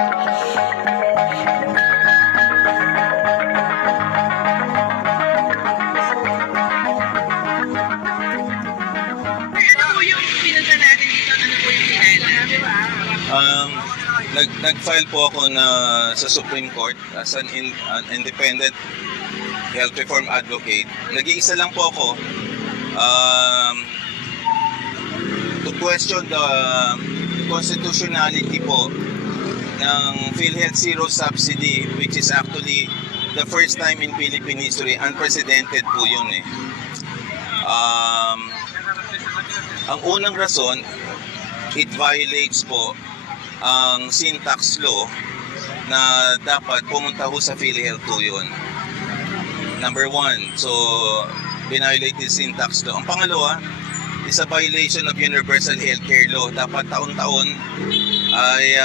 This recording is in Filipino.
Ano po yung pinunta natin dito? Ano po yung pinala? Nag-file po ako sa Supreme Court as an independent health reform advocate. Nag-iisa lang po ako to question the constitutionality po ng PhilHealth Zero Subsidy, which is actually the first time in Philippine history. Unprecedented po yun eh. Ang unang rason, it violates po ang syntax law na dapat pumunta ho sa PhilHealth po yun. Number one, so binviolate yung syntax law. Ang pangalawa, is a violation of universal healthcare law. Dapat taon-taon ay